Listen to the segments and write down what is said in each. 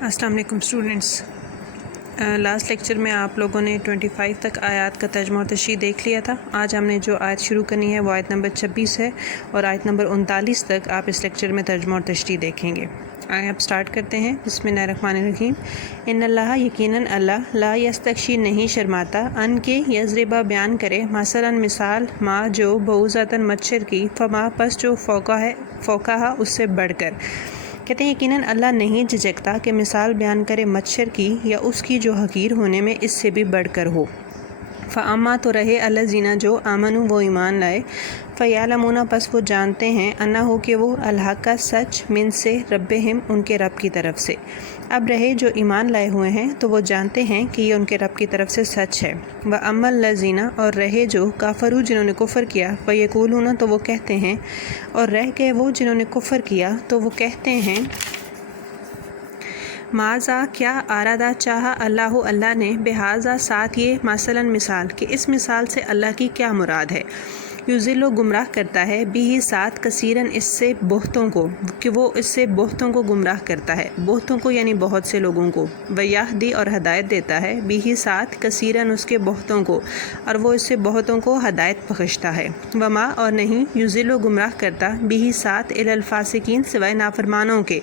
السلام علیکم students, last lecture میں آپ لوگوں نے 25 تک آیات کا ترجمہ اور تشریح دیکھ لیا تھا۔ آج ہم نے جو آیت شروع کرنی ہے وہ آیت نمبر 26 ہے اور آیت نمبر 39 تک آپ اس لیکچر میں ترجمہ اور تشریح دیکھیں گے۔ آئیں اب سٹارٹ کرتے ہیں۔ بسم اللہ الرحمن الرحیم۔ ان اللہ یقیناً اللہ لا یستخشی نہیں شرماتا ان کے یضربا بیان کرے مثلا مثال ما جو بعوضۃ مچھر کی فما پس جو فوقہا اس سے بڑھ کر۔ کہتے ہیں یقیناً اللہ نہیں جھجکتا کہ مثال بیان کرے مچھر کی یا اس کی جو حقیر ہونے میں اس سے بھی بڑھ کر ہو۔ فاما تو رہے الذین جو آمنوا وہ ایمان لائے، فیعلمون پس وہ جانتے ہیں انا ہو کہ وہ الحق کا سچ من سے ربہم ان کے رب کی طرف سے۔ اب رہے جو ایمان لائے ہوئے ہیں تو وہ جانتے ہیں کہ یہ ان کے رب کی طرف سے سچ ہے۔ وَأَمَّا الَّذِينَ اور رہے جو کافروا جنہوں نے کفر کیا، فَيَقُولُونَ تو وہ کہتے ہیں، اور رہ گئے وہ جنہوں نے کفر کیا تو وہ کہتے ہیں ماذا کیا ارادہ چاہا اللہ نے بہذا ساتھ یہ مثلا مثال کہ اس مثال سے اللہ کی کیا مراد ہے۔ یضل گمراہ کرتا ہے بھی ساتھ کثیرن اس سے بہتوں کو، کہ وہ اس سے بہتوں کو گمراہ کرتا ہے، بہتوں کو یعنی بہت سے لوگوں کو، ویہدی اور ہدایت دیتا ہے بھی ساتھ کثیرن اس کے بہتوں کو، اور وہ اس سے بہتوں کو ہدایت بخشتا ہے۔ وما اور نہیں یضل گمراہ کرتا بھی ساتھ الی الفاسقین سوائے نافرمانوں کے،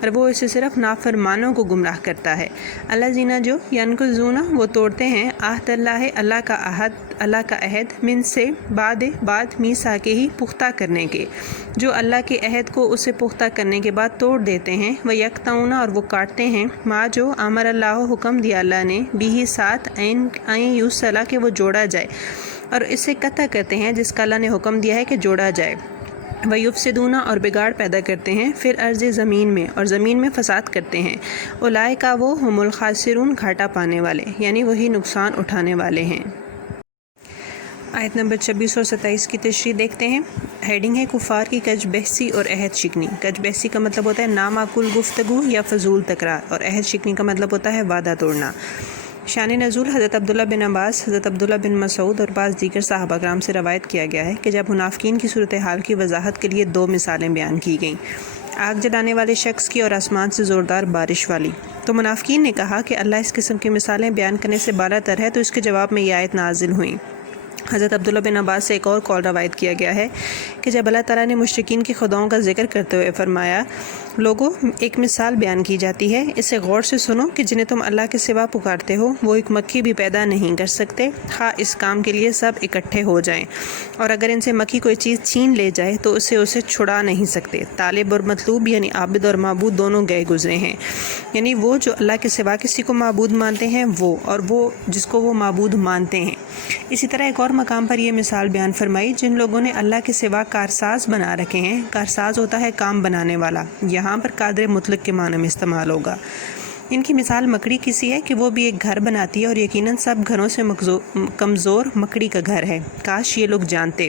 اور وہ اسے صرف نافرمانوں کو گمراہ کرتا ہے۔ الذین جو ینقضون وہ توڑتے ہیں عہد اللہ کا عہد من سے بعد میثاقہ ہی پختہ کرنے کے، جو اللہ کے عہد کو اسے پختہ کرنے کے بعد توڑ دیتے ہیں۔ ویقطعون اور وہ کاٹتے ہیں ما جو امر اللہ حکم دیا اللہ نے بھی ساتھ این یوصل کہ وہ جوڑا جائے، اور اسے قطع کرتے ہیں جس کا اللہ نے حکم دیا ہے کہ جوڑا جائے۔ وَيُفْسِدُونَ اور بگاڑ پیدا کرتے ہیں فی الارض زمین میں، اور زمین میں فساد کرتے ہیں۔ اولئک وہ ہم الخاسرون گھاٹا پانے والے، یعنی وہی نقصان اٹھانے والے ہیں۔ آیت نمبر 26 اور 27 کی تشریح دیکھتے ہیں۔ ہیڈنگ ہے کفار کی کج بحثی اور عہد شکنی۔ کج بحثی کا مطلب ہوتا ہے نامعقول گفتگو یا فضول تکرار، اور عہد شکنی کا مطلب ہوتا ہے وعدہ توڑنا۔ شان نزول حضرت عبداللہ بن عباس، حضرت عبداللہ بن مسعود اور بعض دیگر صحابہ کرام سے روایت کیا گیا ہے کہ جب منافقین کی صورتحال کی وضاحت کے لیے دو مثالیں بیان کی گئیں، آگ جلانے والے شخص کی اور آسمان سے زوردار بارش والی، تو منافقین نے کہا کہ اللہ اس قسم کی مثالیں بیان کرنے سے بالا تر ہے، تو اس کے جواب میں یہ آیت نازل ہوئیں۔ حضرت عبداللہ بن عباس سے ایک اور قول روایت کیا گیا ہے کہ جب اللہ تعالیٰ نے مشرکین کی خداؤں کا ذکر کرتے ہوئے فرمایا، لوگوں ایک مثال بیان کی جاتی ہے، اسے غور سے سنو کہ جنہیں تم اللہ کے سوا پکارتے ہو وہ ایک مکھی بھی پیدا نہیں کر سکتے، خواہ اس کام کے لیے سب اکٹھے ہو جائیں، اور اگر ان سے مکھی کوئی چیز چھین لے جائے تو اسے چھڑا نہیں سکتے۔ طالب اور مطلوب یعنی عابد اور معبود دونوں گئے گزرے ہیں، یعنی وہ جو اللہ کے سوا کسی کو معبود مانتے ہیں وہ، اور وہ جس کو وہ معبود مانتے ہیں۔ اسی طرح ایک اور مقام پر یہ مثال بیان فرمائی، جن لوگوں نے اللہ کے سوا کارساز بنا رکھے ہیں۔ کارساز ہوتا ہے کام بنانے والا، یہاں پر قادر مطلق کے معنی میں استعمال ہوگا۔ ان کی مثال مکڑی کی سی ہے کہ وہ بھی ایک گھر بناتی ہے، اور یقیناً سب گھروں سے کمزور مکڑی کا گھر ہے، کاش یہ لوگ جانتے۔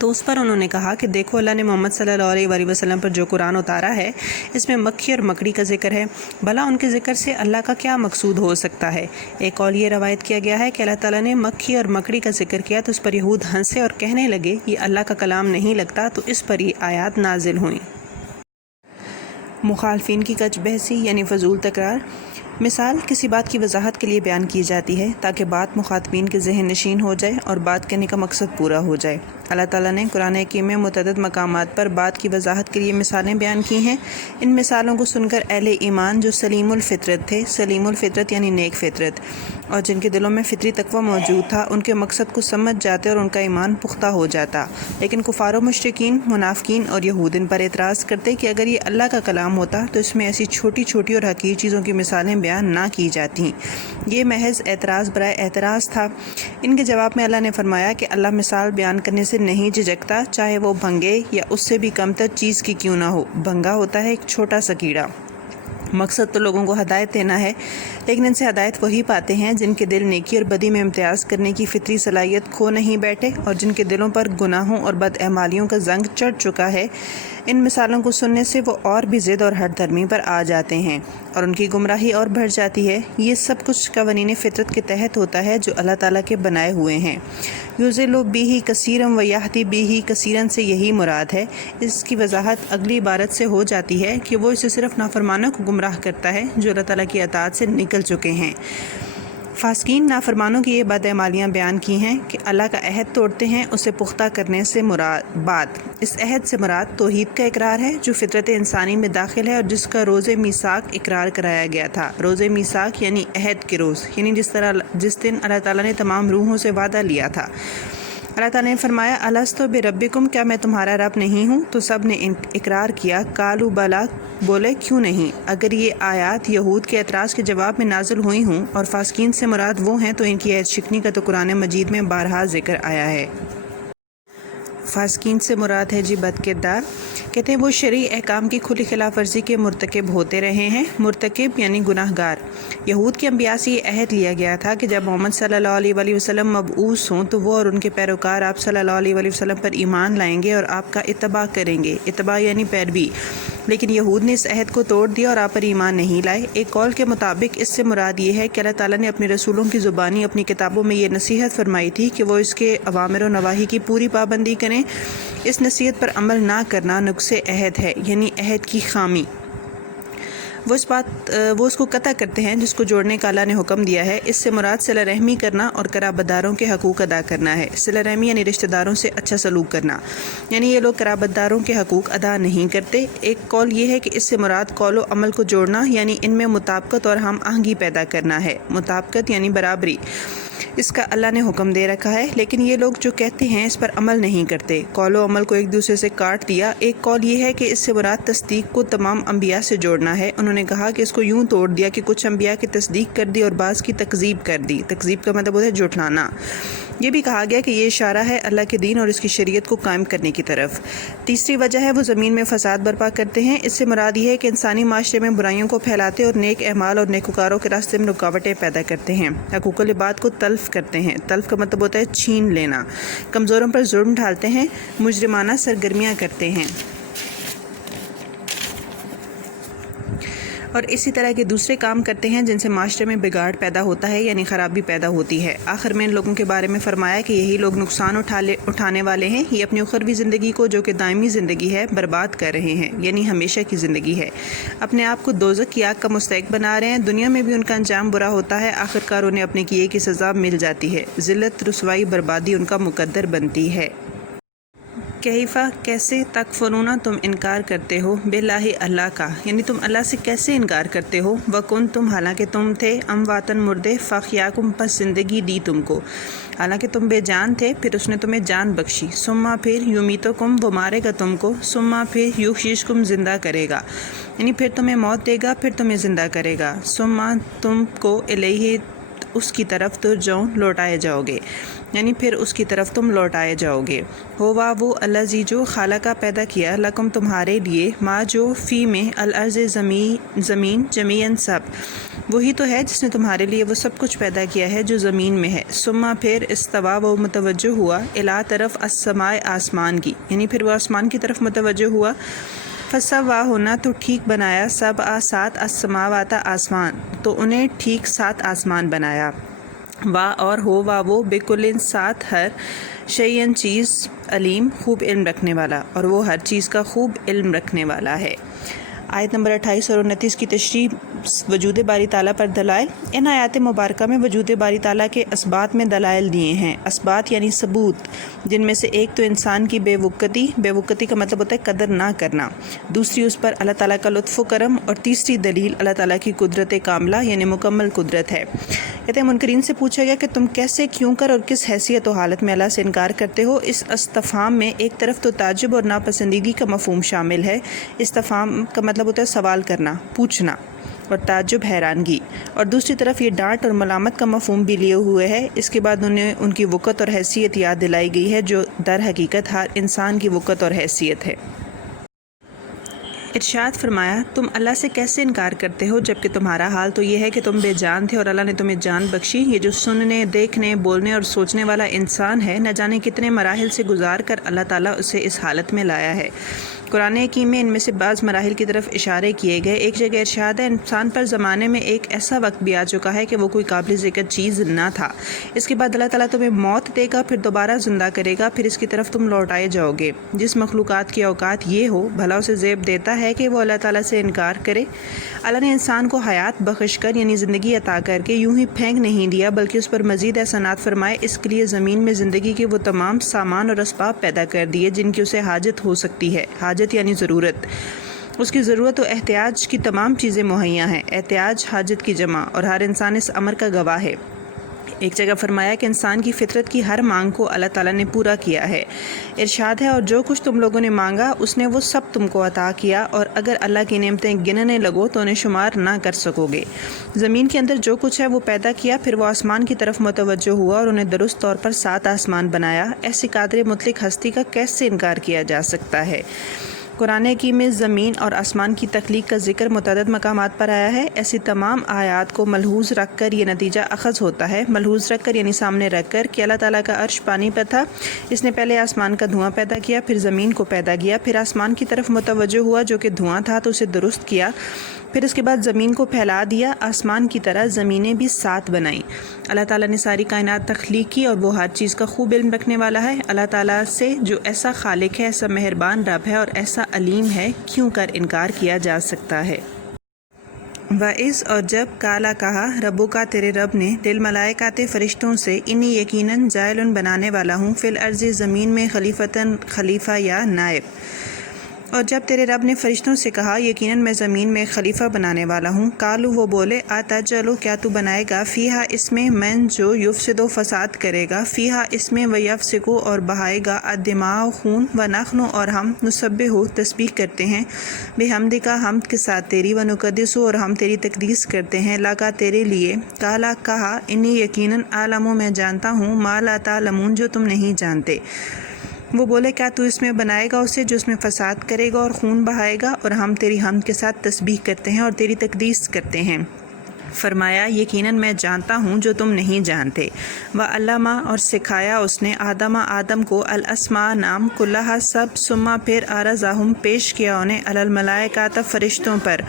تو اس پر انہوں نے کہا کہ دیکھو اللہ نے محمد صلی اللہ علیہ وآلہ وسلم پر جو قرآن اتارا ہے اس میں مکھی اور مکڑی کا ذکر ہے، بھلا ان کے ذکر سے اللہ کا کیا مقصود ہو سکتا ہے۔ ایک اور یہ روایت کیا گیا ہے کہ اللہ تعالیٰ نے مکھی اور مکڑی کا ذکر کیا تو اس پر یہود ہنسے اور کہنے لگے یہ اللہ کا کلام نہیں لگتا، تو اس پر یہ آیات نازل ہوئیں۔ مخالفین کی کج بحثی یعنی فضول تکرار۔ مثال کسی بات کی وضاحت کے لیے بیان کی جاتی ہے تاکہ بات مخاطبین کے ذہن نشین ہو جائے اور بات کہنے کا مقصد پورا ہو جائے۔ اللہ تعالیٰ نے قرآن حکیم میں متعدد مقامات پر بات کی وضاحت کے لیے مثالیں بیان کی ہیں۔ ان مثالوں کو سن کر اہل ایمان جو سلیم الفطرت تھے، سلیم الفطرت یعنی نیک فطرت، اور جن کے دلوں میں فطری تقوی موجود تھا، ان کے مقصد کو سمجھ جاتے اور ان کا ایمان پختہ ہو جاتا۔ لیکن کفار و مشرکین، منافقین اور یہود ان پر اعتراض کرتے کہ اگر یہ اللہ کا کلام ہوتا تو اس میں ایسی چھوٹی چھوٹی اور حقیر چیزوں کی مثالیں بیان نہ کی جاتی۔ یہ محض اعتراض برائے اعتراض تھا۔ ان کے جواب میں اللہ نے فرمایا کہ اللہ مثال بیان کرنے سے نہیں جھجکتا، چاہے وہ بھنگے یا اس سے بھی کمتر چیز کی کیوں نہ ہو۔ بھنگا ہوتا ہے ایک چھوٹا سا کیڑا۔ مقصد تو لوگوں کو ہدایت دینا ہے، لیکن ان سے ہدایت وہی پاتے ہیں جن کے دل نیکی اور بدی میں امتیاز کرنے کی فطری صلاحیت کھو نہیں بیٹھے، اور جن کے دلوں پر گناہوں اور بد اعمالیوں کا زنگ چڑھ چکا ہے۔ ان مثالوں کو سننے سے وہ اور بھی ضد اور ہٹ دھرمی پر آ جاتے ہیں اور ان کی گمراہی اور بڑھ جاتی ہے۔ یہ سب کچھ قوانین فطرت کے تحت ہوتا ہے جو اللہ تعالیٰ کے بنائے ہوئے ہیں۔ یضل بہ کثیرا ویہدی بہ کثیرا سے یہی مراد ہے۔ اس کی وضاحت اگلی عبارت سے ہو جاتی ہے کہ وہ اسے صرف نافرمانوں کو گمراہ کرتا ہے جو اللہ تعالیٰ کی اطاعت سے نکل چکے ہیں۔ فاسقین نافرمانوں کی یہ بدعمالیاں بیان کی ہیں کہ اللہ کا عہد توڑتے ہیں، اسے پختہ کرنے سے مراد اس عہد سے مراد توحید کا اقرار ہے جو فطرت انسانی میں داخل ہے اور جس کا روز میثاق اقرار کرایا گیا تھا۔ روز میثاق یعنی عہد کے روز، یعنی جس دن اللہ تعالیٰ نے تمام روحوں سے وعدہ لیا تھا۔ اللہ تعالیٰ نے فرمایا الستُ بربکم، کیا میں تمہارا رب نہیں ہوں؟ تو سب نے اقرار کیا، قالوا بلی، بولے کیوں نہیں؟ اگر یہ آیات یہود کے اعتراض کے جواب میں نازل ہوئی ہوں اور فاسقین سے مراد وہ ہیں تو ان کی عہد شکنی کا تو قرآن مجید میں بارہا ذکر آیا ہے۔ فاسقین سے مراد ہے جی بد کردار۔ کہتے ہیں وہ شرعی احکام کی کھلی خلاف ورزی کے مرتکب ہوتے رہے ہیں۔ مرتکب یعنی گناہ گار۔ یہود کے انبیاء سے یہ عہد لیا گیا تھا کہ جب محمد صلی اللہ علیہ وآلہ وسلم مبعوث ہوں تو وہ اور ان کے پیروکار آپ صلی اللہ علیہ وآلہ وسلم پر ایمان لائیں گے اور آپ کا اتباع کریں گے۔ اتباع یعنی پیروی۔ لیکن یہود نے اس عہد کو توڑ دیا اور آپ پر ایمان نہیں لائے۔ ایک قول کے مطابق اس سے مراد یہ ہے کہ اللہ تعالیٰ نے اپنے رسولوں کی زبانی اپنی کتابوں میں یہ نصیحت فرمائی تھی کہ وہ اس کے اوامر و نواہی کی پوری پابندی کریں۔ اس نصیحت پر عمل نہ کرنا نقص عہد ہے، یعنی عہد کی خامی۔ وہ اس کو قطع کرتے ہیں جس کو جوڑنے کا اللہ نے حکم دیا ہے۔ اس سے مراد صلہ رحمی کرنا اور قرابتداروں کے حقوق ادا کرنا ہے۔ صلہ رحمی یعنی رشتہ داروں سے اچھا سلوک کرنا، یعنی یہ لوگ قرابتداروں کے حقوق ادا نہیں کرتے۔ ایک قول یہ ہے کہ اس سے مراد قول و عمل کو جوڑنا، یعنی ان میں مطابقت اور ہم آہنگی پیدا کرنا ہے۔ مطابقت یعنی برابری، اس کا اللہ نے حکم دے رکھا ہے، لیکن یہ لوگ جو کہتے ہیں اس پر عمل نہیں کرتے۔ قول و عمل کو ایک دوسرے سے کاٹ دیا۔ ایک قول یہ ہے کہ اس سے مراد تصدیق کو تمام انبیاء سے جوڑنا ہے۔ انہوں نے کہا کہ اس کو یوں توڑ دیا کہ کچھ انبیاء کی تصدیق کر دی اور بعض کی تکذیب کر دی۔ تکذیب کا مطلب ہوتا ہے جھٹلانا۔ یہ بھی کہا گیا کہ یہ اشارہ ہے اللہ کے دین اور اس کی شریعت کو قائم کرنے کی طرف۔ تیسری وجہ ہے وہ زمین میں فساد برپا کرتے ہیں۔ اس سے مراد یہ ہے کہ انسانی معاشرے میں برائیوں کو پھیلاتے اور نیک اعمال اور نیکوکاروں کے راستے میں رکاوٹیں پیدا کرتے ہیں۔ حقوق العباد کو تلف کرتے ہیں۔ تلف کا مطلب ہوتا ہے چھین لینا۔ کمزوروں پر ظلم ڈھالتے ہیں، مجرمانہ سرگرمیاں کرتے ہیں، اور اسی طرح کے دوسرے کام کرتے ہیں جن سے معاشرے میں بگاڑ پیدا ہوتا ہے، یعنی خرابی پیدا ہوتی ہے۔ آخر میں ان لوگوں کے بارے میں فرمایا کہ یہی لوگ نقصان اٹھانے والے ہیں۔ یہ اپنی اخروی زندگی کو جو کہ دائمی زندگی ہے برباد کر رہے ہیں، یعنی ہمیشہ کی زندگی ہے۔ اپنے آپ کو دوزخ کی آگ کا مستحق بنا رہے ہیں۔ دنیا میں بھی ان کا انجام برا ہوتا ہے، آخرکار انہیں اپنے کیے کی سزا مل جاتی ہے۔ ذلت، رسوائی، بربادی ان کا مقدر بنتی ہے۔ کیفا، کیسے، تکفرون، تم انکار کرتے ہو، باللہ، اللہ کا، یعنی تم اللہ سے کیسے انکار کرتے ہو، وکنتم، حالانکہ تم تھے، امواتن، مردے، فاحیاکم، پس زندگی دی تم کو، حالانکہ تم بے جان تھے پھر اس نے تمہیں جان بخشی، ثم پھر یمیتکم، وہ مارے گا تم کو، ثم پھر یحییکم، زندہ کرے گا، یعنی پھر تمہیں موت دے گا پھر تمہیں زندہ کرے گا، ثم تم کو الیہ، اس کی طرف ترجعون، لوٹائے جاؤ گے، یعنی پھر اس کی طرف تم لوٹائے جاؤ گے۔ ہوا وہ الذی، جو خالقہ پیدا کیا، لکم، تمہارے لیے، ما، جو فی میں، الارض، زمین، جمیعاً، سب، وہی تو ہے جس نے تمہارے لیے وہ سب کچھ پیدا کیا ہے جو زمین میں ہے۔ ثم پھر استوا، وہ متوجہ ہوا، الی، طرف، السماء، آسمان کی، یعنی پھر وہ آسمان کی طرف متوجہ ہوا، فسواہن، تو ٹھیک بنایا، سبع، 7 السماوات، آسمان، تو انہیں ٹھیک 7 آسمان بنایا، وا، اور ہو، وا وہ، بکل، ساتھ، ہر، شیئن، چیز، علیم، خوب علم رکھنے والا، اور وہ ہر چیز کا خوب علم رکھنے والا ہے۔ آیت نمبر 28 اور 29 کی تشریح وجود باری تعالیٰ پر دلائل۔ ان آیات مبارکہ میں وجود باری تعالیٰ کے اسبات میں دلائل دیے ہیں۔ اسبات یعنی ثبوت، جن میں سے ایک تو انسان کی بے وقتی کا مطلب ہوتا ہے قدر نہ کرنا، دوسری اس پر اللہ تعالیٰ کا لطف و کرم، اور تیسری دلیل اللہ تعالیٰ کی قدرت کاملہ، یعنی مکمل قدرت ہے۔ کہتے ہیں منکرین سے پوچھا گیا کہ تم کیسے، کیوں کر اور کس حیثیت و حالت میں اللہ سے انکار کرتے ہو۔ اس استفہام میں ایک طرف تو تعجب اور ناپسندیدگی کا مفہوم شامل ہے۔ استفہام کا مطلب ہوتا ہے سوال کرنا، پوچھنا، اور تعجب حیرانگی، اور دوسری طرف یہ ڈانٹ اور ملامت کا مفہوم بھی لیے ہوئے ہے۔ اس کے بعد انہیں ان کی وقت اور حیثیت یاد دلائی گئی ہے جو در حقیقت ہر انسان کی وقت اور حیثیت ہے۔ ارشاد فرمایا، تم اللہ سے کیسے انکار کرتے ہو جبکہ تمہارا حال تو یہ ہے کہ تم بے جان تھے اور اللہ نے تمہیں جان بخشی۔ یہ جو سننے، دیکھنے، بولنے اور سوچنے والا انسان ہے، نہ جانے کتنے مراحل سے گزار کر اللہ تعالیٰ اسے اس حالت میں لایا ہے۔ قرآن حکیم میں ان میں سے بعض مراحل کی طرف اشارے کیے گئے۔ ایک جگہ ارشاد ہے انسان پر زمانے میں ایک ایسا وقت بھی آ چکا ہے کہ وہ کوئی قابل ذکر چیز نہ تھا، اس کے بعد اللہ تعالیٰ تمہیں موت دے گا، پھر دوبارہ زندہ کرے گا، پھر اس کی طرف تم لوٹائے جاؤ گے۔ جس مخلوقات کی اوقات یہ ہو، بھلا اسے زیب دیتا ہے کہ وہ اللہ تعالیٰ سے انکار کرے؟ اللہ نے انسان کو حیات بخش کر یعنی زندگی عطا کر کے یوں ہی پھینک نہیں دیا، بلکہ اس پر مزید احسانات فرمائے۔ اس کے لیے زمین میں زندگی کے وہ تمام سامان اور اسباب پیدا کر دیے جن کی اسے حاجت ہو سکتی ہے۔ حاجت یعنی ضرورت، اس کی ضرورت و احتیاج کی تمام چیزیں مہیا ہیں۔ احتیاج حاجت کی جمع، اور ہر انسان اس امر کا گواہ ہے۔ ایک جگہ فرمایا کہ انسان کی فطرت کی ہر مانگ کو اللہ تعالیٰ نے پورا کیا ہے۔ ارشاد ہے اور جو کچھ تم لوگوں نے مانگا اس نے وہ سب تم کو عطا کیا، اور اگر اللہ کی نعمتیں گننے لگو تو انہیں شمار نہ کر سکو گے۔ زمین کے اندر جو کچھ ہے وہ پیدا کیا، پھر وہ آسمان کی طرف متوجہ ہوا اور انہیں درست طور پر 7 آسمان بنایا۔ ایسی قادر مطلق ہستی کا کیسے انکار کیا جا سکتا ہے؟ قرآن حکیم میں زمین اور آسمان کی تخلیق کا ذکر متعدد مقامات پر آیا ہے۔ ایسی تمام آیات کو ملحوظ رکھ کر یہ نتیجہ اخذ ہوتا ہے، ملحوظ رکھ کر یعنی سامنے رکھ کر، کہ اللہ تعالیٰ کا عرش پانی پر تھا، اس نے پہلے آسمان کا دھواں پیدا کیا، پھر زمین کو پیدا کیا، پھر آسمان کی طرف متوجہ ہوا جو کہ دھواں تھا تو اسے درست کیا، پھر اس کے بعد زمین کو پھیلا دیا، آسمان کی طرح زمینیں بھی 7 بنائیں۔ اللہ تعالیٰ نے ساری کائنات تخلیق کی اور وہ ہر چیز کا خوب علم رکھنے والا ہے۔ اللہ تعالیٰ سے جو ایسا خالق ہے، ایسا مہربان رب ہے اور ایسا علیم ہے، کیوں کر انکار کیا جا سکتا ہے؟ وَإِذْ اور جب کالا کہا ربو کا تیرے رب نے للملائکات فرشتوں سے انی یقیناً جاعل بنانے والا ہوں فی الارض زمین میں خلیفتاً خلیفہ یا نائب۔ اور جب تیرے رب نے فرشتوں سے کہا یقیناً میں زمین میں خلیفہ بنانے والا ہوں، قالو وہ بولے اتجعل کیا تو بنائے گا فیہا اس میں من جو یفسد و فساد کرے گا، فیہا اس میں و یفسق اور بہائے گا الدماء خون، و نحن اور ہم نسبح تسبیح کرتے ہیں بحمدک حمد کے ساتھ تیری، و نقدس اور ہم تیری تقدیس کرتے ہیں لکا تیرے لیے، قالا کہا انی یقیناً اعلم میں جانتا ہوں ما لا تعلمون جو تم نہیں جانتے۔ وہ بولے کیا تو اس میں بنائے گا اسے جو اس میں فساد کرے گا اور خون بہائے گا، اور ہم تیری حمد کے ساتھ تسبیح کرتے ہیں اور تیری تقدیس کرتے ہیں۔ فرمایا یقیناً میں جانتا ہوں جو تم نہیں جانتے۔ وعلم اور سکھایا اس نے آدم کو الاسماء نام کلھا سب، ثم پھر عرضہم پیش کیا انہیں علی الملائکۃ فرشتوں پر،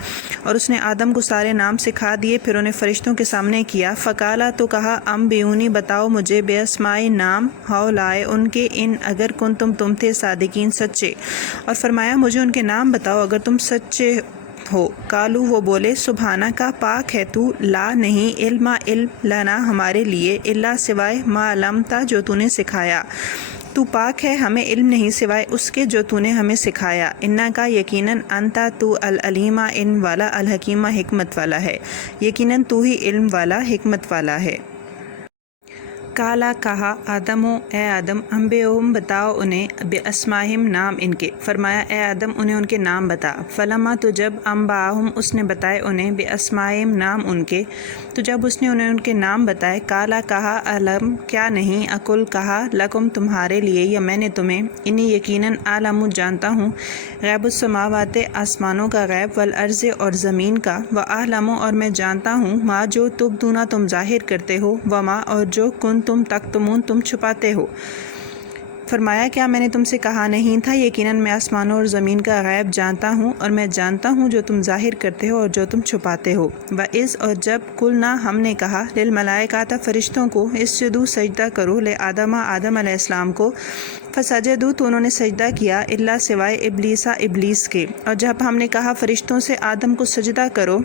اور اس نے آدم کو سارے نام سکھا دیے، پھر انہیں فرشتوں کے سامنے کیا۔ فقالا تو کہا انبئونی بتاؤ مجھے باسماء نام ہؤلاء ان کے، ان اگر کنتم تم تھے صادقین سچے، اور فرمایا مجھے ان کے نام بتاؤ اگر تم سچے ہو۔ کالو وہ بولے سبحانہ کا پاک ہے تو، لا نہیں علم لنا ہمارے لیے، الا سوائے ما علمتا جو تو نے سکھایا، تو پاک ہے ہمیں علم نہیں سوائے اس کے جو تو نے ہمیں سکھایا، انا کا یقیناً انتا تو العلیمہ علم والا، الحکیمہ حکمت والا ہے، یقیناً تو ہی علم والا حکمت والا ہے۔ کالا کہا آدمو اے آدم انبئہم بتاؤ انہیں باسمائہم نام ان کے، فرمایا اے آدم انہیں ان کے نام بتا۔ فلما تو جب انبأہم اس نے بتائے انہیں باسمائہم نام ان کے، تو جب اس نے انہیں ان کے نام بتائے، کالا کہا علم کیا نہیں، اقل کہا لکم تمہارے لیے یا میں نے تمہیں، انی یقیناً اعلم جانتا ہوں غیب السماوات آسمانوں کا غیب، والارض اور زمین کا، واعلم اور میں جانتا ہوں ما جو تبدون تم ظاہر کرتے ہو، وما اور جو کن تم تکتمون تم چھپاتے ہو۔ فرمایا کیا میں نے تم سے کہا نہیں تھا یقیناً میں آسمانوں اور زمین کا غیب جانتا ہوں، اور میں جانتا ہوں جو تم ظاہر کرتے ہو اور جو تم چھپاتے ہو۔ وَإِذْ اور جب قُلْنَا ہم نے کہا للملائکۃ فرشتوں کو اسجدوا سجدہ کرو لآدم آدم علیہ السلام کو، فسجدوا تو انہوں نے سجدہ کیا، الا سوائے ابلیس ابلیس کے، اور جب ہم نے کہا فرشتوں سے آدم کو سجدہ کرو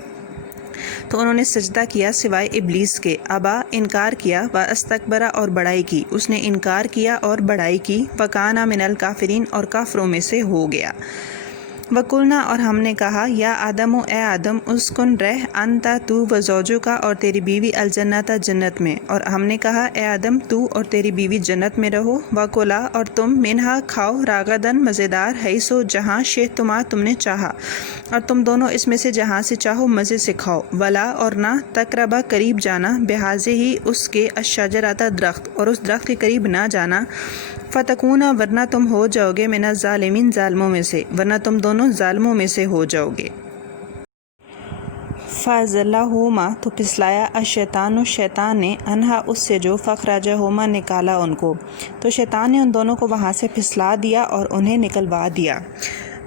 تو انہوں نے سجدہ کیا سوائے ابلیس کے، ابا انکار کیا، واستکبر اور بڑائی کی، اس نے انکار کیا اور بڑائی کی، وکان من الکافرین اور کافروں میں سے ہو گیا۔ وقلنا اور ہم نے کہا یا آدم اے آدم اسکن رہ انتا تو و زوجکا اور تیری بیوی الجنت جنت میں، اور ہم نے کہا اے آدم تو اور تیری بیوی جنت میں رہو، وکلا اور تم منہا کھاؤ راغدن مزیدار حیثو جہاں شئتما تم نے چاہا، اور تم دونوں اس میں سے جہاں سے چاہو مزے سے کھاؤ، ولا اور نہ تقربا قریب جانا بہذہ ہی اس کے الشجرۃ درخت، اور اس درخت کے قریب نہ جانا، فتکونا ورنہ تم ہو جاؤ گے من الظالمین ظالموں میں سے، ورنہ تم دونوں ظالموں میں سے ہو جاؤ گے۔ فَأَزْلَهُمَا تو پھسلایا الشیطان شیطان نے انہا اس سے جو فَأَخْرَجَهُمَا نکالا ان کو، تو شیطان نے ان دونوں کو وہاں سے پھسلا دیا اور انہیں نکلوا دیا۔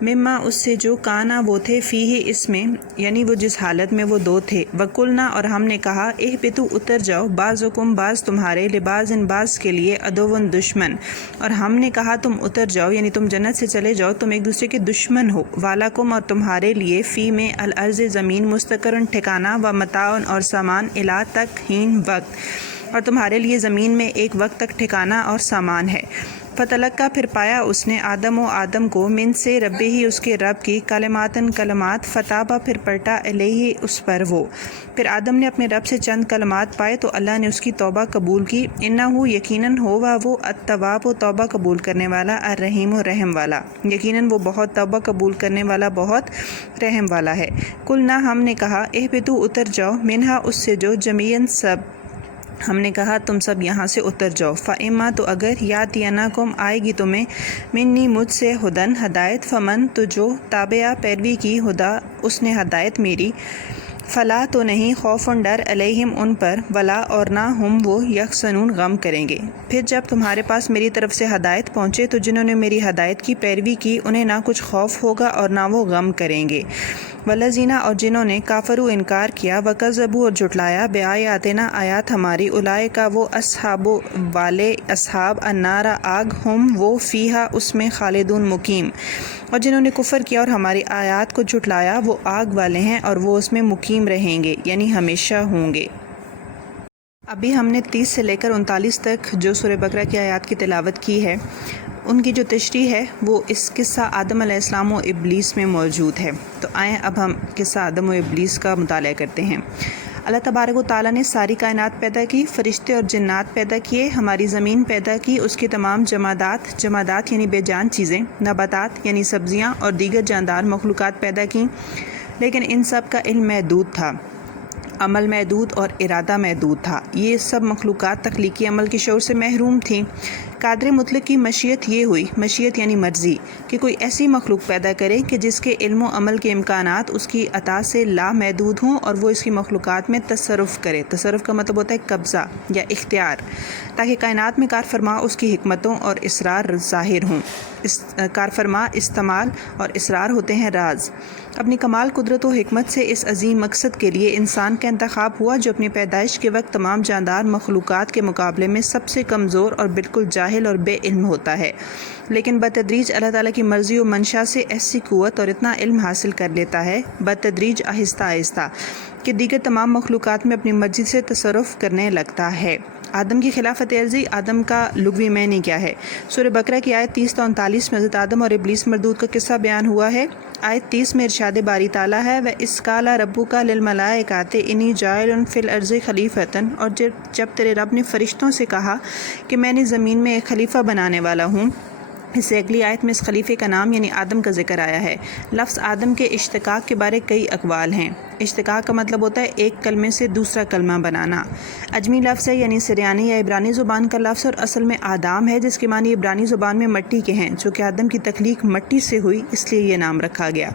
مما اس سے جو کانا وہ تھے فیہ اس میں، یعنی وہ جس حالت میں وہ دو تھے، وقلنا اور ہم نے کہا اہبطوا اتر جاؤ، بعضکم بعض تمہارے، لبعض بعض کے لیے، عدو دشمن، اور ہم نے کہا تم اتر جاؤ یعنی تم جنت سے چلے جاؤ، تم ایک دوسرے کے دشمن ہو، والکم اور تمہارے لیے، فی میں الارض زمین، مستقرن ٹھکانہ، و متاع اور سامان، الی تک، حین وقت، اور تمہارے لیے زمین میں ایک وقت تک ٹھکانہ اور سامان ہے۔ فتلقا پھر پایا اس نے آدم کو من سے ربہ ہی اس کے رب کی، کلماتن کلمات، فتابا پھر پلٹا علیہ اس پر وہ، پھر آدم نے اپنے رب سے چند کلمات پائے تو اللہ نے اس کی توبہ قبول کی، انہ یقیناً ہوگا وہ التواب توبہ قبول کرنے والا، الرحیم و رحم والا، یقیناً وہ بہت توبہ قبول کرنے والا بہت رحم والا ہے۔ قلنا ہم نے کہا اہبطوا اتر جاؤ، منہا اس سے جو، جمیعاً سب، ہم نے کہا تم سب یہاں سے اتر جاؤ، فاما تو اگر، یاتینکم آئے گی تمہیں، منی مجھ سے، ہدن ہدایت، فمن تو جو تابعہ پیروی کی، ہدا اس نے ہدایت میری، فلا تو نہیں، خوف ڈر، علیہم ان پر، ولا اور نہ، ہم وہ، یحزنون غم کریں گے۔ پھر جب تمہارے پاس میری طرف سے ہدایت پہنچے تو جنہوں نے میری ہدایت کی پیروی کی انہیں نہ کچھ خوف ہوگا اور نہ وہ غم کریں گے، والذین اور جنہوں نے کافروا انکار کیا، وکذبوا اور جھٹلایا، بآیاتنا آیات ہماری، اولئک وہ اصحاب والے، اصحاب النار آگ، ہم وہ فیہا اس میں، خالدون مقیم، اور جنہوں نے کفر کیا اور ہماری آیات کو جھٹلایا وہ آگ والے ہیں اور وہ اس میں مقیم رہیں گے یعنی ہمیشہ ہوں گے۔ ابھی ہم نے 30 سے لے کر 39 تک جو سورہ بقرہ کی آیات کی تلاوت کی ہے، ان کی جو تشریح ہے وہ اس قصہ آدم علیہ السلام و ابلیس میں موجود ہے۔ تو آئیں اب ہم قصہ آدم و ابلیس کا مطالعہ کرتے ہیں۔ اللہ تبارک و تعالیٰ نے ساری کائنات پیدا کی، فرشتے اور جنات پیدا کیے، ہماری زمین پیدا کی، اس کی تمام جمادات یعنی بے جان چیزیں، نباتات یعنی سبزیاں اور دیگر جاندار مخلوقات پیدا کیں، لیکن ان سب کا علم محدود تھا، عمل محدود اور ارادہ محدود تھا۔ یہ سب مخلوقات تخلیقی عمل کے شعور سے محروم تھیں۔ قادر مطلق کی مشیت یہ ہوئی، مشیت یعنی مرضی، کہ کوئی ایسی مخلوق پیدا کرے کہ جس کے علم و عمل کے امکانات اس کی عطا سے لامحدود ہوں اور وہ اس کی مخلوقات میں تصرف کرے۔ تصرف کا مطلب ہوتا ہے قبضہ یا اختیار، تاکہ کائنات میں کار فرما اس کی حکمتوں اور اسرار ظاہر ہوں۔ کار فرما استعمال اور اسرار ہوتے ہیں راز۔ اپنی کمال قدرت و حکمت سے اس عظیم مقصد کے لیے انسان کا انتخاب ہوا جو اپنی پیدائش کے وقت تمام جاندار مخلوقات کے مقابلے میں سب سے کمزور اور بالکل جاہل اور بے علم ہوتا ہے، لیکن بتدریج اللہ تعالیٰ کی مرضی و منشا سے ایسی قوت اور اتنا علم حاصل کر لیتا ہے، بتدریج آہستہ آہستہ، کہ دیگر تمام مخلوقات میں اپنی مرضی سے تصرف کرنے لگتا ہے۔ آدم کی خلافت عرضی، آدم کا لغوی معنی کیا ہے؟ سورہ بقرہ کی آیت 30 تا 39 میں حضرت آدم اور ابلیس مردود کا قصہ بیان ہوا ہے۔ آیت 30 میں ارشاد باری تعالیٰ ہے، وَإِذْ قَالَ رَبُّكَ لِلْمَلَائِكَةِ إِنِّي جَاعِلٌ فِي الْأَرْضِ خَلِيفَةً، اور جب تیرے رب نے فرشتوں سے کہا کہ میں نے زمین میں ایک خلیفہ بنانے والا ہوں۔ اس سے اگلی آیت میں اس خلیفے کا نام یعنی آدم کا ذکر آیا ہے۔ لفظ آدم کے اشتقاق کے بارے کئی اقوال ہیں۔ اشتقاق کا مطلب ہوتا ہے ایک کلمے سے دوسرا کلمہ بنانا۔ اجمی لفظ ہے یعنی سریانی یا عبرانی زبان کا لفظ، اور اصل میں آدام ہے جس کے معنی عبرانی زبان میں مٹی کے ہیں، جو کہ آدم کی تخلیق مٹی سے ہوئی اس لیے یہ نام رکھا گیا۔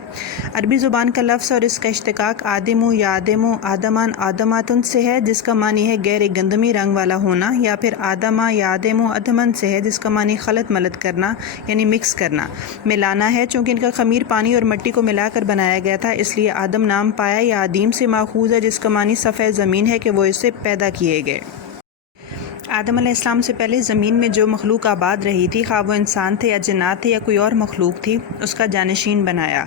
عربی زبان کا لفظ اور اس کا اشتقاق آدمو یا آدمو، آدمان آدماتن سے ہے جس کا معنی ہے گہرے گندمی رنگ والا ہونا، یا پھر آدما یا آدمو ادمن سے ہے جس کا معنی خلط ملط کرنا یعنی مکس کرنا، ملانا ہے۔ چونکہ ان کا خمیر پانی اور مٹی کو ملا کر بنایا گیا تھا اس لیے آدم نام پایا یا آدیم سے ماخوذ ہے جس کا معنی صفحہ زمین ہے کہ وہ اس سے پیدا کیے گئے۔ آدم علیہ السلام سے پہلے زمین میں جو مخلوق آباد رہی تھی، خواہ وہ انسان تھے یا جنات تھے یا کوئی اور مخلوق تھی، اس کا جانشین بنایا۔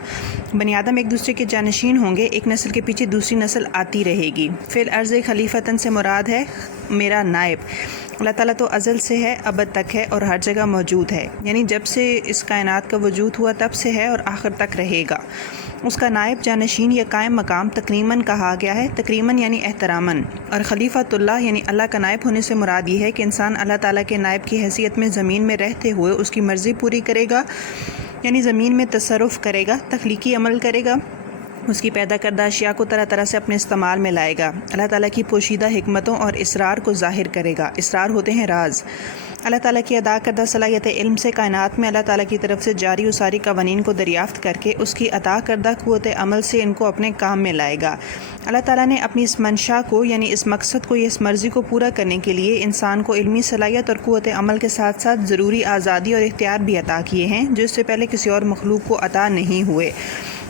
بنی آدم ایک دوسرے کے جانشین ہوں گے، ایک نسل کے پیچھے دوسری نسل آتی رہے گی۔ فی الارض خلیفتاً سے مراد ہے میرا نائب۔ اللہ تعالیٰ تو ازل سے ہے، ابد تک ہے اور ہر جگہ موجود ہے، یعنی جب سے اس کائنات کا وجود ہوا تب سے ہے اور آخر تک رہے گا۔ اس کا نائب، جانشین یا قائم مقام تکریماً کہا گیا ہے، تکریماً یعنی احتراماً، اور خلیفۃ اللہ یعنی اللہ کا نائب ہونے سے مراد یہ ہے کہ انسان اللہ تعالیٰ کے نائب کی حیثیت میں زمین میں رہتے ہوئے اس کی مرضی پوری کرے گا، یعنی زمین میں تصرف کرے گا، تخلیقی عمل کرے گا، اس کی پیدا کردہ اشیاء کو طرح طرح سے اپنے استعمال میں لائے گا۔ اللہ تعالیٰ کی پوشیدہ حکمتوں اور اسرار کو ظاہر کرے گا۔ اسرار ہوتے ہیں راز۔ اللہ تعالیٰ کی ادا کردہ صلاحیت علم سے کائنات میں اللہ تعالیٰ کی طرف سے جاری و ساری قوانین کو دریافت کر کے اس کی عطا کردہ قوت عمل سے ان کو اپنے کام میں لائے گا۔ اللہ تعالیٰ نے اپنی اس منشا کو یعنی اس مقصد کو یا اس مرضی کو پورا کرنے کے لیے انسان کو علمی صلاحیت اور قوت عمل کے ساتھ ساتھ ضروری آزادی اور اختیار بھی عطا کیے ہیں جو اس سے پہلے کسی اور مخلوق کو عطا نہیں ہوئے۔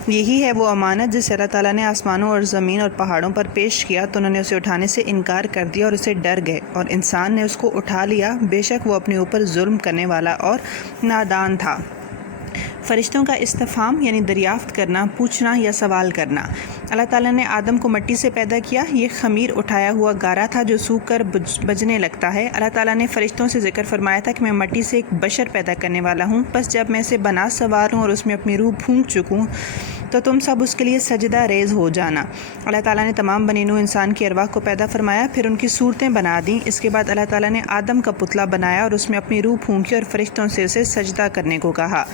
یہی ہے وہ امانت جسے اللہ تعالیٰ نے آسمانوں اور زمین اور پہاڑوں پر پیش کیا تو انہوں نے اسے اٹھانے سے انکار کر دیا اور اسے ڈر گئے، اور انسان نے اس کو اٹھا لیا، بے شک وہ اپنے اوپر ظلم کرنے والا اور نادان تھا۔ فرشتوں کا استفہام یعنی دریافت کرنا، پوچھنا یا سوال کرنا۔ اللہ تعالیٰ نے آدم کو مٹی سے پیدا کیا۔ یہ خمیر اٹھایا ہوا گارا تھا جو سوکھ کر بجنے لگتا ہے۔ اللہ تعالیٰ نے فرشتوں سے ذکر فرمایا تھا کہ میں مٹی سے ایک بشر پیدا کرنے والا ہوں، بس جب میں اسے بنا سواروں اور اس میں اپنی روح پھونک چکوں تو تم سب اس کے لیے سجدہ ریز ہو جانا۔ اللہ تعالیٰ نے تمام بنی نوع انسان کی ارواح کو پیدا فرمایا، پھر ان کی صورتیں بنا دیں۔ اس کے بعد اللہ تعالیٰ نے آدم کا پتلا بنایا اور اس میں اپنی روح پھونکی اور فرشتوں سے اسے سجدہ کرنے کو کہا۔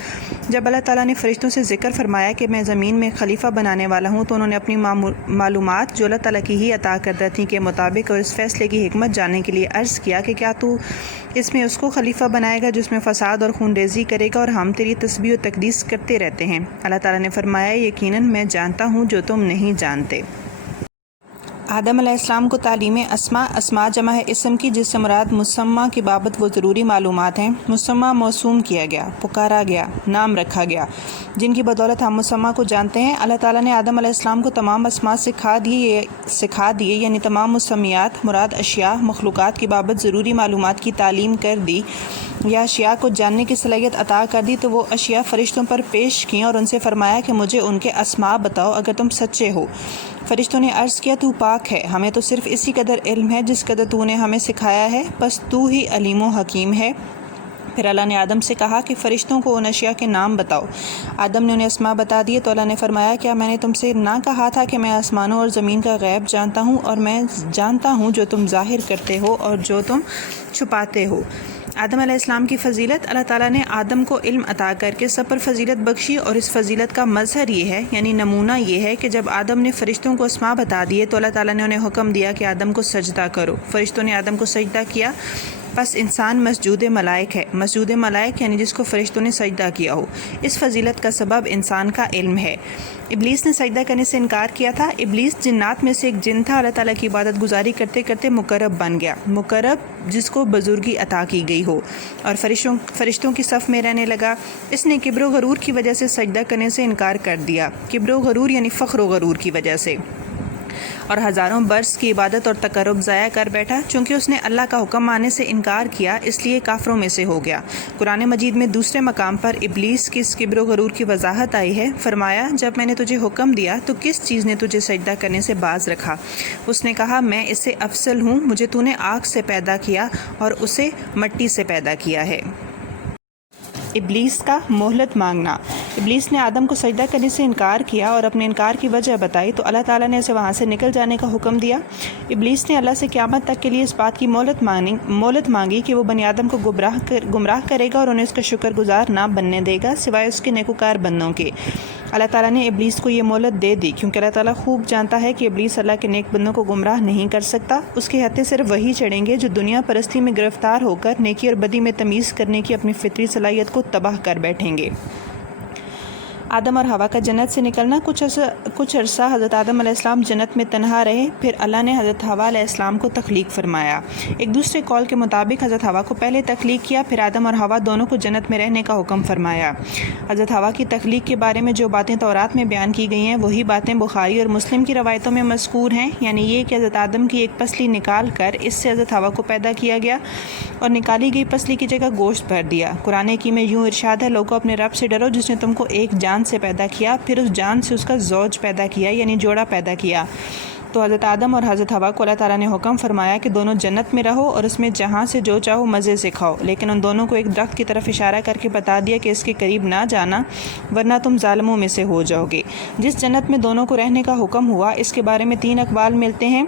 جب اللہ تعالیٰ نے فرشتوں سے ذکر فرمایا کہ میں زمین میں خلیفہ بنانے والا ہوں تو انہوں نے اپنی معلومات جو اللہ تعالیٰ کی ہی عطا کردہ تھیں کے مطابق اور اس فیصلے کی حکمت جاننے کے لیے عرض کیا کہ کیا تو اس میں اس کو خلیفہ بنائے گا جس میں فساد اور خون ریزی کرے گا اور ہم تیری تسبیح و تقدیس کرتے رہتے ہیں۔ اللہ تعالیٰ نے فرمایا یقیناً میں جانتا ہوں جو تم نہیں جانتے۔ آدم علیہ السلام کو تعلیم اسماء جمع ہے اسم کی، جس سے مراد مسمہ کی بابت وہ ضروری معلومات ہیں۔ مسمہ موسوم کیا گیا، پکارا گیا، نام رکھا گیا، جن کی بدولت ہم مسمہ کو جانتے ہیں۔ اللہ تعالیٰ نے آدم علیہ السلام کو تمام اسماء سکھا دیے یعنی تمام مسمیات مراد اشیاء مخلوقات کی بابت ضروری معلومات کی تعلیم کر دی یا اشیاء کو جاننے کی صلاحیت عطا کر دی تو وہ اشیاء فرشتوں پر پیش کیں اور ان سے فرمایا کہ مجھے ان کے اسماء بتاؤ اگر تم سچے ہو۔ فرشتوں نے عرض کیا تو پاک ہے، ہمیں تو صرف اسی قدر علم ہے جس قدر تو نے ہمیں سکھایا ہے، بس تو ہی علیم و حکیم ہے۔ پھر اللہ نے آدم سے کہا کہ فرشتوں کو ان اشیاء کے نام بتاؤ۔ آدم نے انہیں اسماء بتا دیے تو اللہ نے فرمایا کیا میں نے تم سے نہ کہا تھا کہ میں آسمانوں اور زمین کا غیب جانتا ہوں اور میں جانتا ہوں جو تم ظاہر کرتے ہو اور جو تم چھپاتے ہو۔ آدم علیہ السلام کی فضیلت۔ اللہ تعالیٰ نے آدم کو علم عطا کر کے سب پر فضیلت بخشی اور اس فضیلت کا مظہر یہ ہے یعنی نمونہ یہ ہے کہ جب آدم نے فرشتوں کو اسماء بتا دیے تو اللہ تعالیٰ نے انہیں حکم دیا کہ آدم کو سجدہ کرو۔ فرشتوں نے آدم کو سجدہ کیا، بس انسان مسجود ملائک ہے۔ مسجود ملائک یعنی جس کو فرشتوں نے سجدہ کیا ہو۔ اس فضیلت کا سبب انسان کا علم ہے۔ ابلیس نے سجدہ کرنے سے انکار کیا تھا۔ ابلیس جنات میں سے ایک جن تھا، اللہ تعالیٰ کی عبادت گزاری کرتے کرتے مقرب بن گیا۔ مقرب جس کو بزرگی عطا کی گئی ہو اور فرشتوں کی صف میں رہنے لگا۔ اس نے کبر و غرور کی وجہ سے سجدہ کرنے سے انکار کر دیا۔ کبر و غرور یعنی فخر و غرور کی وجہ سے، اور ہزاروں برس کی عبادت اور تقرب ضائع کر بیٹھا۔ چونکہ اس نے اللہ کا حکم ماننے سے انکار کیا اس لیے کافروں میں سے ہو گیا۔ قرآن مجید میں دوسرے مقام پر ابلیس کی اس کبر و غرور کی وضاحت آئی ہے۔ فرمایا جب میں نے تجھے حکم دیا تو کس چیز نے تجھے سجدہ کرنے سے باز رکھا؟ اس نے کہا میں اس سے افضل ہوں، مجھے تو نے آگ سے پیدا کیا اور اسے مٹی سے پیدا کیا ہے۔ ابلیس کا مہلت مانگنا۔ ابلیس نے آدم کو سجدہ کرنے سے انکار کیا اور اپنے انکار کی وجہ بتائی تو اللہ تعالیٰ نے اسے وہاں سے نکل جانے کا حکم دیا۔ ابلیس نے اللہ سے قیامت تک کے لیے اس بات کی مہلت مانگی کہ وہ بنی آدم کو گمراہ کرے گا اور انہیں اس کا شکر گزار نہ بننے دے گا سوائے اس کے نیکوکار بندوں کے۔ اللہ تعالیٰ نے ابلیس کو یہ مہلت دے دی کیونکہ اللہ تعالیٰ خوب جانتا ہے کہ ابلیس اللہ کے نیک بندوں کو گمراہ نہیں کر سکتا۔ اس کے ہتھے صرف وہی چڑھیں گے جو دنیا پرستی میں گرفتار ہو کر نیکی اور بدی میں تمیز کرنے کی اپنی فطری صلاحیت کو تباہ کر بیٹھیں گے۔ آدم اور حوا کا جنت سے نکلنا۔ کچھ عرصہ حضرت آدم علیہ السلام جنت میں تنہا رہے، پھر اللہ نے حضرت حوا علیہ السلام کو تخلیق فرمایا۔ ایک دوسرے قول کے مطابق حضرت حوا کو پہلے تخلیق کیا، پھر آدم اور حوا دونوں کو جنت میں رہنے کا حکم فرمایا۔ حضرت حوا کی تخلیق کے بارے میں جو باتیں تورات میں بیان کی گئی ہیں وہی باتیں بخاری اور مسلم کی روایتوں میں مذکور ہیں، یعنی یہ کہ حضرت آدم کی ایک پسلی نکال کر اس سے حضرت حوا کو پیدا کیا گیا اور نکالی گئی پسلی کی جگہ گوشت بھر دیا۔ قرآن حکیم میں یوں ارشاد ہے لوگوں اپنے رب سے ڈرو جس نے تم کو ایک جان سے پیدا کیا، پھر اس جان سے اس کا زوج پیدا کیا یعنی جوڑا پیدا کیا۔ تو حضرت آدم اور حضرت حوا کو اللہ تعالیٰ نے حکم فرمایا کہ دونوں جنت میں رہو اور اس میں جہاں سے جو چاہو مزے سے کھاؤ، لیکن ان دونوں کو ایک درخت کی طرف اشارہ کر کے بتا دیا کہ اس کے قریب نہ جانا ورنہ تم ظالموں میں سے ہو جاؤ گے۔ جس جنت میں دونوں کو رہنے کا حکم ہوا اس کے بارے میں 3 اقوال ملتے ہیں۔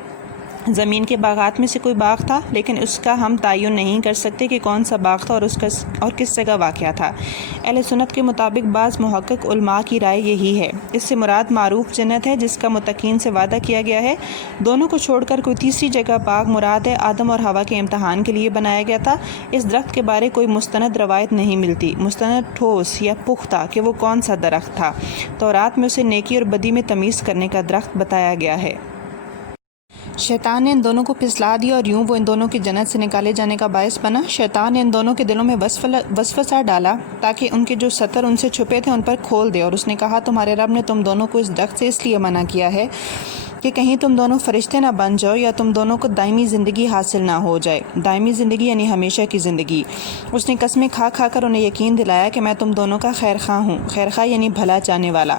زمین کے باغات میں سے کوئی باغ تھا، لیکن اس کا ہم تعین نہیں کر سکتے کہ کون سا باغ تھا اور کس جگہ واقع تھا۔ اہل سنت کے مطابق بعض محقق علماء کی رائے یہی ہے۔ اس سے مراد معروف جنت ہے جس کا متقین سے وعدہ کیا گیا ہے۔ دونوں کو چھوڑ کر کوئی تیسری جگہ باغ مراد ہے، آدم اور حوا کے امتحان کے لیے بنایا گیا تھا۔ اس درخت کے بارے کوئی مستند روایت نہیں ملتی، مستند ٹھوس یا پختہ کہ وہ کون سا درخت تھا۔ تورات میں اسے نیکی اور بدی میں تمیز کرنے کا درخت بتایا گیا ہے۔ شیطان نے ان دونوں کو پھسلا دیا اور یوں وہ ان دونوں کی جنت سے نکالے جانے کا باعث بنا۔ شیطان نے ان دونوں کے دلوں میں وسوسہ ڈالا تاکہ ان کے جو ستر ان سے چھپے تھے ان پر کھول دے، اور اس نے کہا تمہارے رب نے تم دونوں کو اس درخت سے اس لیے منع کیا ہے کہ کہیں تم دونوں فرشتے نہ بن جاؤ یا تم دونوں کو دائمی زندگی حاصل نہ ہو جائے۔ دائمی زندگی یعنی ہمیشہ کی زندگی۔ اس نے قسمیں کھا کھا کر انہیں یقین دلایا کہ میں تم دونوں کا خیر خواہ ہوں، خیر خواہ یعنی بھلا چاہنے والا۔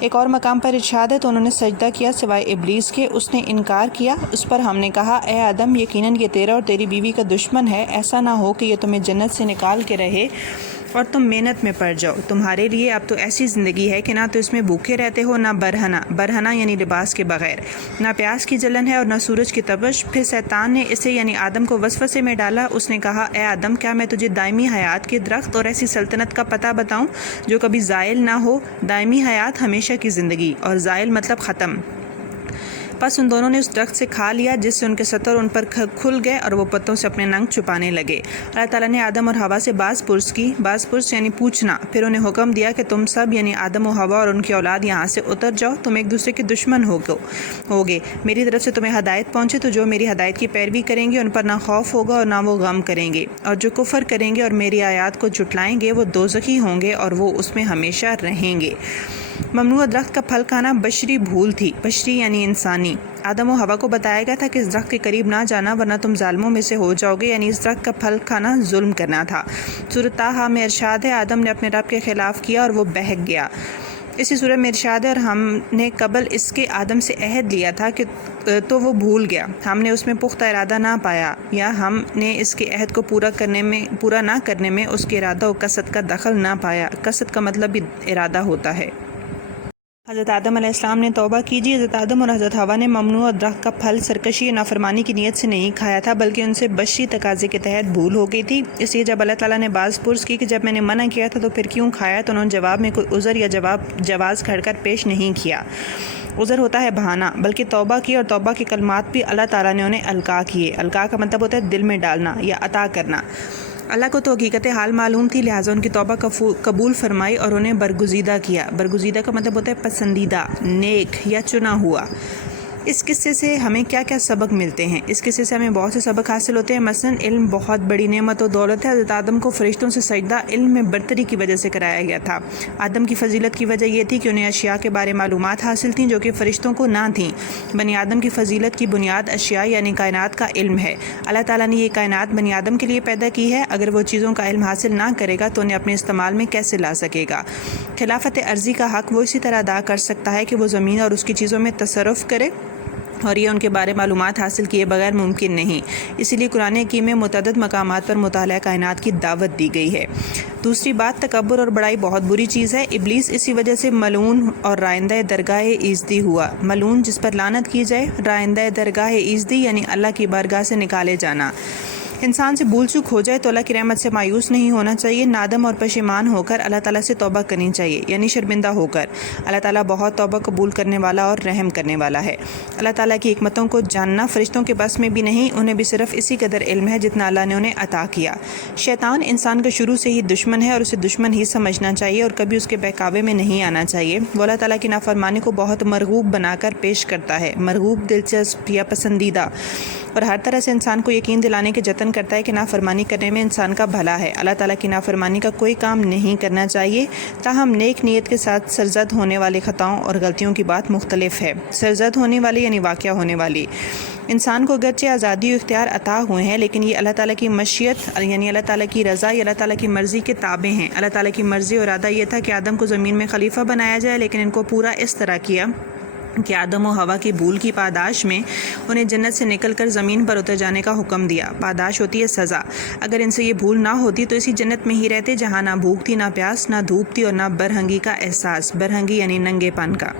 ایک اور مقام پر ارشاد ہے تو انہوں نے سجدہ کیا سوائے ابلیس کے، اس نے انکار کیا۔ اس پر ہم نے کہا اے آدم یقیناً یہ تیرا اور تیری بیوی کا دشمن ہے، ایسا نہ ہو کہ یہ تمہیں جنت سے نکال کے رہے اور تم محنت میں پڑ جاؤ۔ تمہارے لیے اب تو ایسی زندگی ہے کہ نہ تو اس میں بھوکے رہتے ہو، نہ برہنہ یعنی لباس کے بغیر، نہ پیاس کی جلن ہے اور نہ سورج کی تپش۔ پھر شیطان نے اسے یعنی آدم کو وسوسے میں ڈالا۔ اس نے کہا اے آدم کیا میں تجھے دائمی حیات کے درخت اور ایسی سلطنت کا پتہ بتاؤں جو کبھی زائل نہ ہو؟ دائمی حیات ہمیشہ کی زندگی، اور زائل مطلب ختم۔ پس ان دونوں نے اس درخت سے کھا لیا جس سے ان کے ستر ان پر کھل گئے اور وہ پتوں سے اپنے ننگ چھپانے لگے۔ اللہ تعالیٰ نے آدم اور حوا سے باز پرس یعنی پوچھنا، پھر انہیں حکم دیا کہ تم سب یعنی آدم و حوا اور ان کی اولاد یہاں سے اتر جاؤ، تم ایک دوسرے کے دشمن ہوگے، میری طرف سے تمہیں ہدایت پہنچے تو جو میری ہدایت کی پیروی کریں گے ان پر نہ خوف ہوگا اور نہ وہ غم کریں گے، اور جو کفر کریں گے اور میری آیات کو جھٹلائیں گے وہ دوزخی ہوں گے اور وہ اس میں ہمیشہ رہیں گے۔ ممنوع درخت کا پھل کھانا بشری بھول تھی، بشری یعنی انسانی۔ آدم و حوا کو بتایا گیا تھا کہ اس درخت کے قریب نہ جانا ورنہ تم ظالموں میں سے ہو جاؤ گے، یعنی اس درخت کا پھل کھانا ظلم کرنا تھا۔ سورۃ طٰہٰ میں ارشاد ہے آدم نے اپنے رب کے خلاف کیا اور وہ بہک گیا۔ اسی سورۃ میں ارشاد ہے اور ہم نے قبل اس کے آدم سے عہد لیا تھا کہ تو وہ بھول گیا، ہم نے اس میں پختہ ارادہ نہ پایا، یا ہم نے اس کے عہد کو پورا نہ کرنے میں اس کے ارادہ و قصد کا دخل نہ پایا۔ قصد کا مطلب بھی ارادہ ہوتا ہے۔ حضرت آدم علیہ السلام نے توبہ کیجیے۔ حضرت آدم اور حضرت حوا نے ممنوع درخت کا پھل سرکشی یا نافرمانی کی نیت سے نہیں کھایا تھا، بلکہ ان سے بشری تقاضے کے تحت بھول ہو گئی تھی۔ اس لیے جب اللہ تعالیٰ نے باز پرس کی کہ جب میں نے منع کیا تھا تو پھر کیوں کھایا، تو انہوں نے جواب میں کوئی عذر یا جواز کھڑ کر پیش نہیں کیا۔ عذر ہوتا ہے بہانہ، بلکہ توبہ کی، اور توبہ کے کلمات بھی اللہ تعالیٰ نے انہیں القاء کیے۔ القاء کا مطلب ہوتا ہے دل میں ڈالنا یا عطا کرنا۔ اللہ کو تو حقیقت حال معلوم تھی، لہٰذا ان کی توبہ قبول فرمائی اور انہیں برگزیدہ کیا۔ برگزیدہ کا مطلب ہوتا ہے پسندیدہ، نیک یا چنا ہوا۔ اس قصے سے ہمیں کیا کیا سبق ملتے ہیں؟ اس قصے سے ہمیں بہت سے سبق حاصل ہوتے ہیں۔ مثلاً علم بہت بڑی نعمت و دولت ہے۔ حضرت آدم کو فرشتوں سے سجدہ علم میں برتری کی وجہ سے کرایا گیا تھا۔ آدم کی فضیلت کی وجہ یہ تھی کہ انہیں اشیاء کے بارے معلومات حاصل تھیں جو کہ فرشتوں کو نہ تھیں۔ بنی آدم کی فضیلت کی بنیاد اشیاء یعنی کائنات کا علم ہے۔ اللہ تعالیٰ نے یہ کائنات بنی آدم کے لیے پیدا کی ہے، اگر وہ چیزوں کا علم حاصل نہ کرے گا تو انہیں اپنے استعمال میں کیسے لا سکے گا؟ خلافت ارضی کا حق وہ اسی طرح ادا کر سکتا ہے کہ وہ زمین اور اس کی چیزوں میں تصرف کرے، اور یہ ان کے بارے معلومات حاصل کیے بغیر ممکن نہیں۔ اسی لیے قرآن حکیم میں متعدد مقامات پر مطالعہ کائنات کی دعوت دی گئی ہے۔ دوسری بات، تکبر اور بڑائی بہت بری چیز ہے۔ ابلیس اسی وجہ سے ملعون اور رائندہ درگاہ ایزدی ہوا۔ ملعون جس پر لعنت کی جائے، رائندہ درگاہ ایزدی یعنی اللہ کی بارگاہ سے نکالے جانا۔ انسان سے بھول چوک ہو جائے تو اللہ کی رحمت سے مایوس نہیں ہونا چاہیے، نادم اور پشیمان ہو کر اللہ تعالیٰ سے توبہ کرنی چاہیے، یعنی شرمندہ ہو کر۔ اللہ تعالیٰ بہت توبہ قبول کرنے والا اور رحم کرنے والا ہے۔ اللہ تعالیٰ کی حکمتوں کو جاننا فرشتوں کے بس میں بھی نہیں، انہیں بھی صرف اسی قدر علم ہے جتنا اللہ نے انہیں عطا کیا۔ شیطان انسان کا شروع سے ہی دشمن ہے اور اسے دشمن ہی سمجھنا چاہیے اور کبھی اس کے بہکاوے میں نہیں آنا چاہیے۔ وہ اللہ تعالیٰ کی نافرمانی کو بہت مرغوب بنا کر پیش کرتا ہے، مرغوب دلچسپ یا پسندیدہ، اور ہر طرح سے انسان کو یقین دلانے کے جتن کرتا ہے کہ نافرمانی کرنے میں انسان کا بھلا ہے۔ اللہ تعالیٰ کی نافرمانی کا کوئی کام نہیں کرنا چاہیے، تاہم نیک نیت کے ساتھ سرزد ہونے والے خطاؤں اور غلطیوں کی بات مختلف ہے۔ سرزد ہونے والی یعنی واقع ہونے والی۔ انسان کو اگرچہ آزادی و اختیار عطا ہوئے ہیں، لیکن یہ اللہ تعالیٰ کی مشیت یعنی اللہ تعالیٰ کی رضا یا اللہ تعالیٰ کی مرضی کے تابع ہیں۔ اللہ تعالیٰ کی مرضی اور ارادہ یہ تھا کہ آدم کو زمین میں خلیفہ بنایا جائے، لیکن ان کو پورا اس طرح کیا کہ آدم و حوا کی بھول کی پاداش میں انہیں جنت سے نکل کر زمین پر اتر جانے کا حکم دیا۔ پاداش ہوتی ہے سزا۔ اگر ان سے یہ بھول نہ ہوتی تو اسی جنت میں ہی رہتے جہاں نہ بھوک تھی، نہ پیاس، نہ دھوپ تھی اور نہ برہنگی کا احساس۔ برہنگی یعنی ننگے پن کا۔